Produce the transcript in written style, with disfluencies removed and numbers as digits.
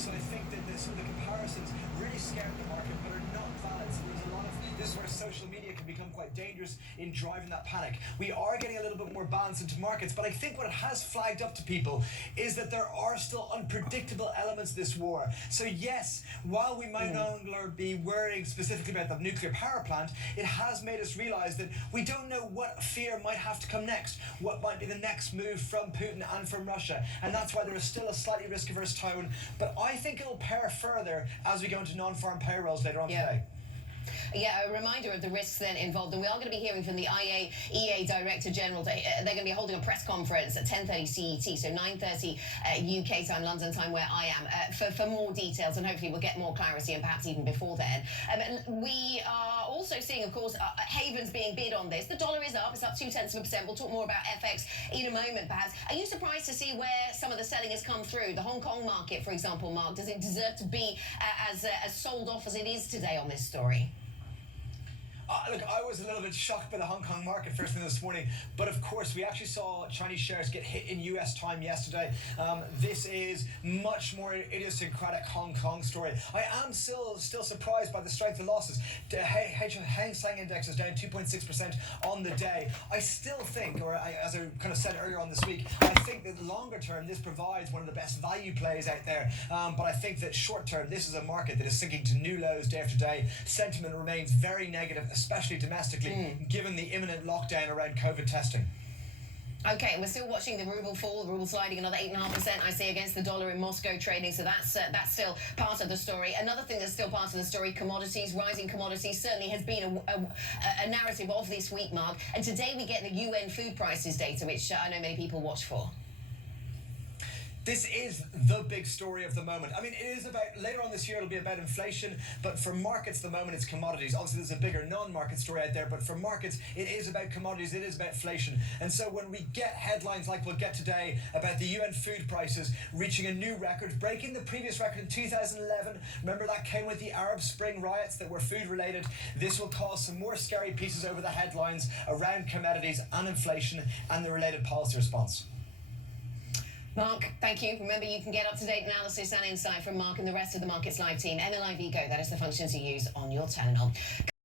So I think that some of the comparisons really scared the market, but are not valid. So there's a lot of this is where social media can become quite dangerous in driving that panic. We are getting a little bit more balance into markets, but I think what it has flagged up to people is that there are still unpredictable elements to this war. So yes, while we might no longer be worrying specifically about the nuclear power plant, it has made us realize that we don't know what fear might have to come next, what might be the next move from Putin and from Russia, and that's why there is still a slightly risk-averse tone, but I think it'll pair further as we go into non-farm payrolls later on today. Yeah, a reminder of the risks then involved, and we are going to be hearing from the IAEA Director General. They're going to be holding a press conference at 10:30 CET, so 9:30 UK time, London time, where I am, for more details, and hopefully we'll get more clarity, and perhaps even before then. We are also seeing, of course, havens being bid on this. The dollar is up; it's up 0.2%. We'll talk more about FX in a moment, perhaps. Are you surprised to see where some of the selling has come through? The Hong Kong market, for example, Mark, does it deserve to be as sold off as it is today on this story? Look, I was a little bit shocked by the Hong Kong market first thing this morning, but of course we actually saw Chinese shares get hit in US time yesterday. This is much more idiosyncratic Hong Kong story. I am still surprised by the strength of losses. The Hang Seng Index is down 2.6% on the day. I still think, as I kind of said earlier on this week, I think that longer term this provides one of the best value plays out there. But I think that short term this is a market that is sinking to new lows day after day. Sentiment remains very negative, especially domestically, given the imminent lockdown around COVID testing. Okay, and we're still watching the ruble fall, the ruble sliding another 8.5%, I see, against the dollar in Moscow trading, so that's still part of the story. Another thing that's still part of the story, commodities, rising commodities, certainly has been a narrative of this week, Mark. And today we get the UN food prices data, which I know many people watch for. This is the big story of the moment. I mean, it is about, later on this year, it'll be about inflation, but for markets, at the moment, it's commodities. Obviously, there's a bigger non-market story out there, but for markets, it is about commodities, it is about inflation. And so when we get headlines like we'll get today about the UN food prices reaching a new record, breaking the previous record in 2011, remember that came with the Arab Spring riots that were food-related, this will cause some more scary pieces over the headlines around commodities and inflation and the related policy response. Mark, thank you. Remember, you can get up-to-date analysis and insight from Mark and the rest of the Markets Live team. MLIV Go, that is the function to use on your terminal.